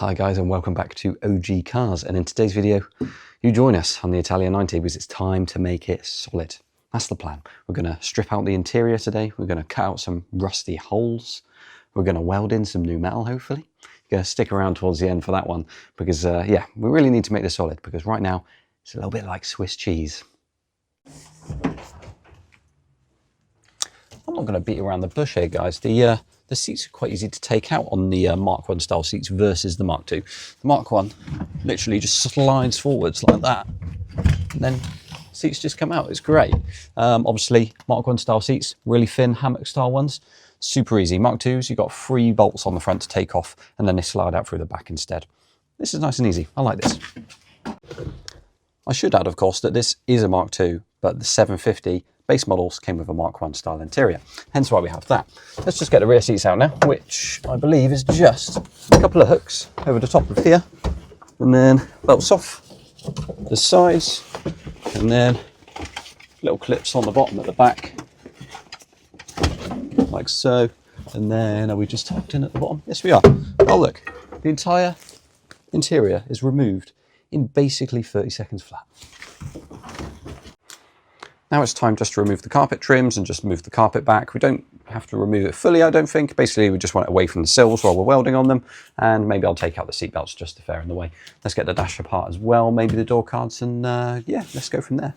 Hi guys, and welcome back to OG Cars, and in today's video you join us on the Italia 90 because it's time to make it solid. That's the plan. We're going to strip out the interior today, we're going to cut out some rusty holes, we're going to weld in some new metal hopefully. You're going to stick around towards the end for that one because yeah, we really need to make this solid because right now it's a little bit like Swiss cheese. I'm not going to beat around the bush here guys. The seats are quite easy to take out on the Mark 1 style seats versus the Mark 2. The Mark 1 literally just slides forwards like that and then seats just come out. It's great. Obviously Mark 1 style seats, really thin hammock style ones, super easy. Mark 2s, you've got 3 bolts on the front to take off and then they slide out through the back instead. This is nice and easy. I like this. I should add of course that this is a Mark 2, but the 750 base models came with a Mark 1 style interior, hence why we have that. Let's just get the rear seats out now, which I believe is just a couple of hooks over the top of here, and then belts off the sides, and then little clips on the bottom at the back, like so, and then are we just tucked in at the bottom? Yes we are. Oh look, the entire interior is removed in basically 30 seconds flat. Now it's time just to remove the carpet trims and just move the carpet back. We don't have to remove it fully, I don't think. Basically, we just want it away from the sills while we're welding on them. And maybe I'll take out the seat belts just if they're in the way. Let's get the dash apart as well, maybe the door cards, and yeah, let's go from there.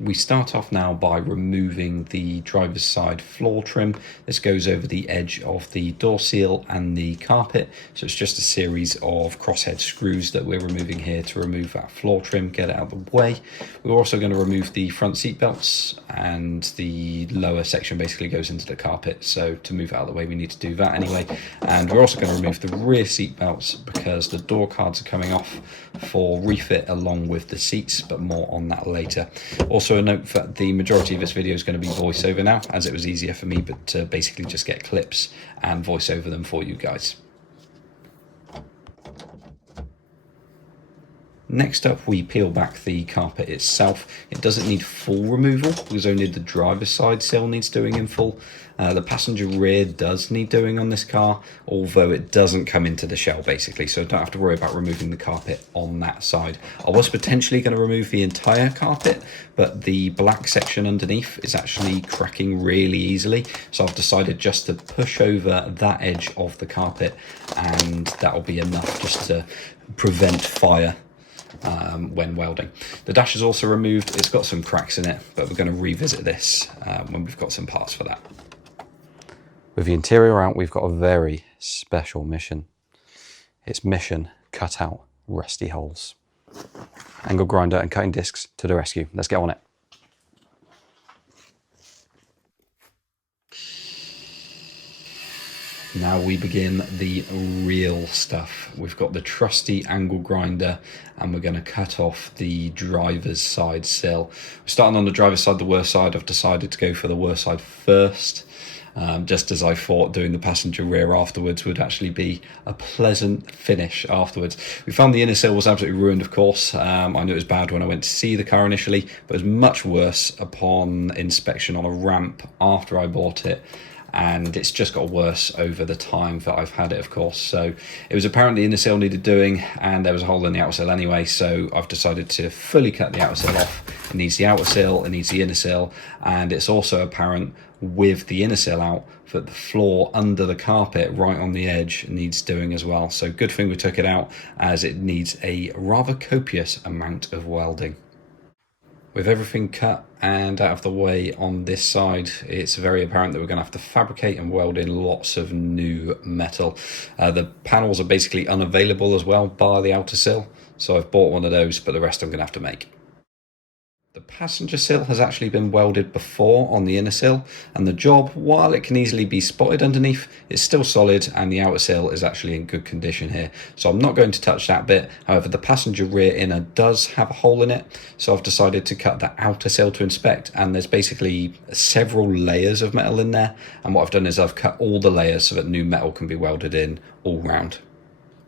We start off now by removing the driver's side floor trim. This goes over the edge of the door seal and the carpet. So it's just a series of crosshead screws that we're removing here to remove that floor trim, get it out of the way. We're also going to remove the front seat belts, and the lower section basically goes into the carpet. So to move it out of the way, we need to do that anyway. And we're also going to remove the rear seat belts because the door cards are coming off for refit along with the seats, but more on that later. Also a note that the majority of this video is going to be voiceover now, as it was easier for me but to basically just get clips and voice over them for you guys. Next up, we peel back the carpet itself. It doesn't need full removal because only the driver's side sill needs doing in full. The passenger rear does need doing on this car, although it doesn't come into the shell basically, so I don't have to worry about removing the carpet on that side. I was potentially going to remove the entire carpet, but the black section underneath is actually cracking really easily, so I've decided just to push over that edge of the carpet, and that'll be enough just to prevent fire when welding. The dash is also removed. It's got some cracks in it, but we're going to revisit this when we've got some parts for that. With the interior out, we've got a very special mission. It's mission cut out rusty holes. Angle grinder and cutting discs to the rescue. Let's get on it. Now we begin the real stuff. We've got the trusty angle grinder and we're going to cut off the driver's side sill. We're starting on the driver's side, the worst side. I've decided to go for the worst side first, just as I thought doing the passenger rear afterwards would actually be a pleasant finish afterwards. We found the inner sill was absolutely ruined, of course. I knew it was bad when I went to see the car initially, but it was much worse upon inspection on a ramp after I bought it. And it's just got worse over the time that I've had it, of course. So it was apparent the inner sill needed doing, and there was a hole in the outer sill anyway, so I've decided to fully cut the outer sill off. It needs the outer sill, it needs the inner sill, and it's also apparent with the inner sill out that the floor under the carpet right on the edge needs doing as well. So good thing we took it out, as it needs a rather copious amount of welding. With everything cut and out of the way on this side, it's very apparent that we're going to have to fabricate and weld in lots of new metal. The panels are basically unavailable as well, bar the outer sill, so I've bought one of those, but the rest I'm going to have to make. The passenger sill has actually been welded before on the inner sill, and the job, while it can easily be spotted underneath, is still solid, and the outer sill is actually in good condition here. So I'm not going to touch that bit. However, the passenger rear inner does have a hole in it, so I've decided to cut the outer sill to inspect, and there's basically several layers of metal in there, and what I've done is I've cut all the layers so that new metal can be welded in all round.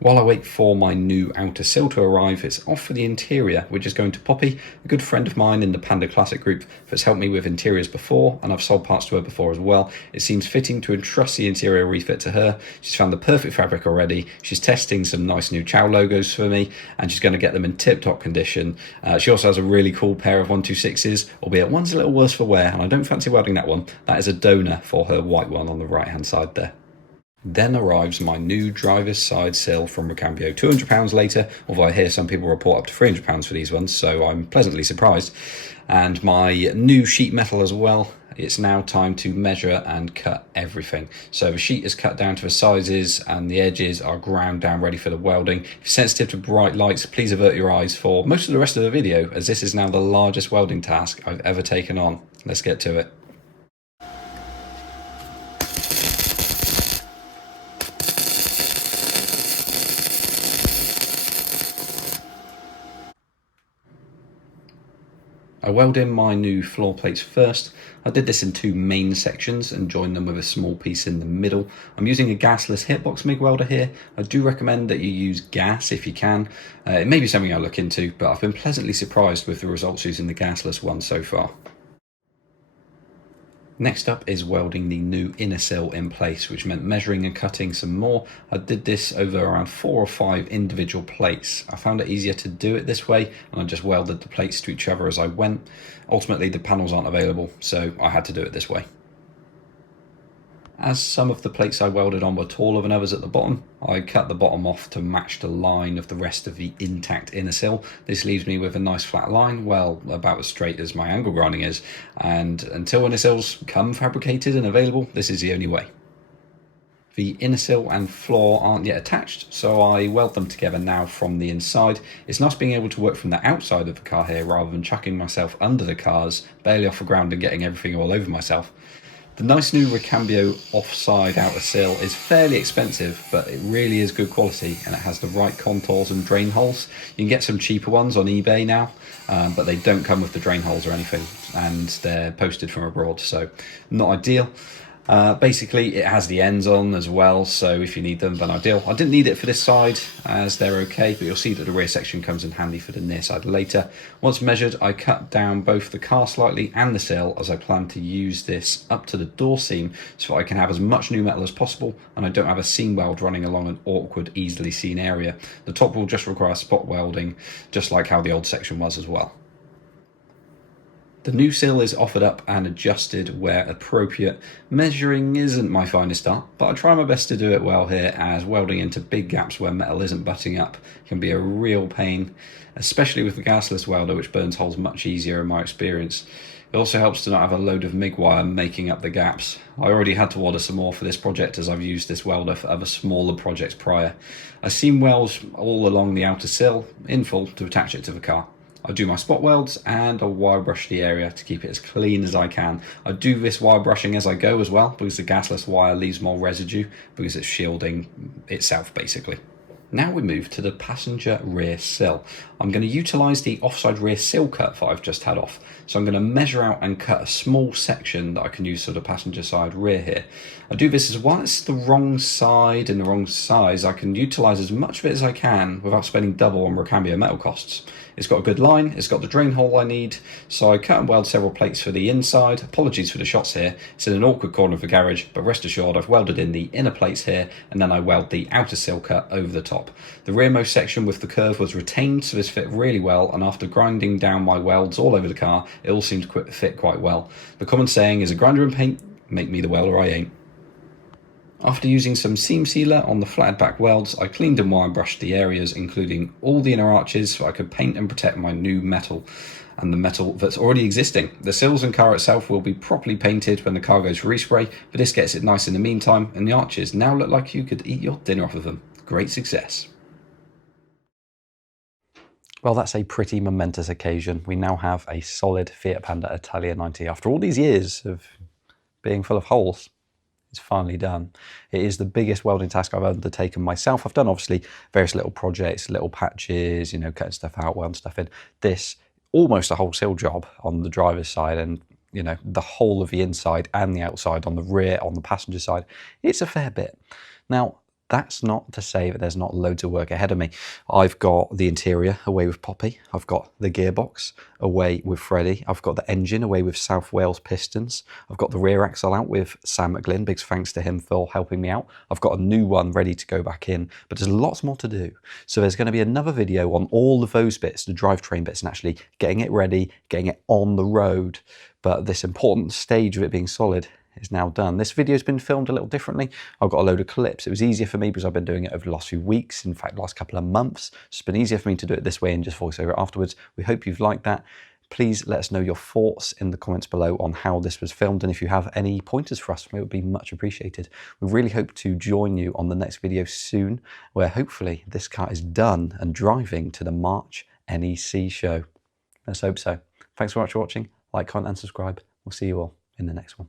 While I wait for my new outer sill to arrive, it's off for the interior, which is going to Poppy, a good friend of mine in the Panda Classic group that's helped me with interiors before, and I've sold parts to her before as well. It seems fitting to entrust the interior refit to her. She's found the perfect fabric already. She's testing some nice new Chow logos for me, and she's going to get them in tip-top condition. She also has a really cool pair of 126s, albeit one's a little worse for wear, and I don't fancy welding that one. That is a donor for her white one on the right-hand side there. Then arrives my new driver's side sill from Recambio, £200 later, although I hear some people report up to £300 for these ones, so I'm pleasantly surprised. And my new sheet metal as well. It's now time to measure and cut everything. So the sheet is cut down to the sizes and the edges are ground down ready for the welding. If you're sensitive to bright lights, please avert your eyes for most of the rest of the video, as this is now the largest welding task I've ever taken on. Let's get to it. I weld in my new floor plates first. I did this in two main sections and joined them with a small piece in the middle. I'm using a gasless hitbox MIG welder here. I do recommend that you use gas if you can. It may be something I'll look into, but I've been pleasantly surprised with the results using the gasless one so far. Next up is welding the new inner sill in place, which meant measuring and cutting some more. I did this over around 4 or 5 individual plates. I found it easier to do it this way, and I just welded the plates to each other as I went. Ultimately, the panels aren't available, so I had to do it this way. As some of the plates I welded on were taller than others at the bottom, I cut the bottom off to match the line of the rest of the intact inner sill. This leaves me with a nice flat line, well, about as straight as my angle grinding is, and until inner sills come fabricated and available, this is the only way. The inner sill and floor aren't yet attached, so I weld them together now from the inside. It's nice being able to work from the outside of the car here rather than chucking myself under the cars, barely off the ground and getting everything all over myself. The nice new Recambio offside outer sill is fairly expensive, but it really is good quality and it has the right contours and drain holes. You can get some cheaper ones on eBay now, but they don't come with the drain holes or anything, and they're posted from abroad, so not ideal. Basically, it has the ends on as well, so if you need them, then ideal. I didn't need it for this side, as they're okay, but you'll see that the rear section comes in handy for the near side later. Once measured, I cut down both the car slightly and the sill, as I plan to use this up to the door seam, so I can have as much new metal as possible, and I don't have a seam weld running along an awkward, easily seen area. The top will just require spot welding, just like how the old section was as well. The new sill is offered up and adjusted where appropriate. Measuring isn't my finest art, but I try my best to do it well here, as welding into big gaps where metal isn't butting up can be a real pain, especially with the gasless welder, which burns holes much easier in my experience. It also helps to not have a load of MIG wire making up the gaps. I already had to order some more for this project, as I've used this welder for other smaller projects prior. I seam welds all along the outer sill in full to attach it to the car. I do my spot welds and I'll wire brush the area to keep it as clean as I can. I do this wire brushing as I go as well, because the gasless wire leaves more residue because it's shielding itself basically. Now we move to the passenger rear sill. I'm going to utilise the offside rear sill cut that I've just had off. So I'm going to measure out and cut a small section that I can use for the passenger side rear here. I do this as while it's the wrong side and the wrong size, I can utilise as much of it as I can without spending double on Recambio metal costs. It's got a good line, it's got the drain hole I need, so I cut and weld several plates for the inside. Apologies for the shots here, it's in an awkward corner of the garage, but rest assured I've welded in the inner plates here, and then I weld the outer sill cut over the top. The rearmost section with the curve was retained, so this fit really well, and after grinding down my welds all over the car, it all seemed to fit quite well. The common saying is, a grinder and paint, make me the welder I ain't. After using some seam sealer on the flatted back welds, I cleaned and wire brushed the areas, including all the inner arches, so I could paint and protect my new metal and the metal that's already existing. The sills and car itself will be properly painted when the car goes for respray, but this gets it nice in the meantime, and the arches now look like you could eat your dinner off of them. Great success. Well, that's a pretty momentous occasion. We now have a solid Fiat Panda Italia 90 after all these years of being full of holes. It's finally done. It is the biggest welding task I've undertaken myself. I've done obviously various little projects, little patches, you know, cutting stuff out, welding stuff in. This, almost a whole sill job on the driver's side, and you know, the whole of the inside and the outside on the rear, on the passenger side. It's a fair bit. Now, that's not to say that there's not loads of work ahead of me. I've got the interior away with Poppy. I've got the gearbox away with Freddie. I've got the engine away with South Wales Pistons. I've got the rear axle out with Sam McGlynn. Big thanks to him for helping me out. I've got a new one ready to go back in, but there's lots more to do. So there's going to be another video on all of those bits, the drivetrain bits, and actually getting it ready, getting it on the road. But this important stage of it being solid is now done. This video's been filmed a little differently. I've got a load of clips. It was easier for me because I've been doing it over the last few weeks, in fact, last couple of months. It's been easier for me to do it this way and just voice over it afterwards. We hope you've liked that. Please let us know your thoughts in the comments below on how this was filmed, and if you have any pointers for us, it would be much appreciated. We really hope to join you on the next video soon, where hopefully this car is done and driving to the March NEC show. Let's hope so. Thanks so much for watching. Like, comment and subscribe. We'll see you all in the next one.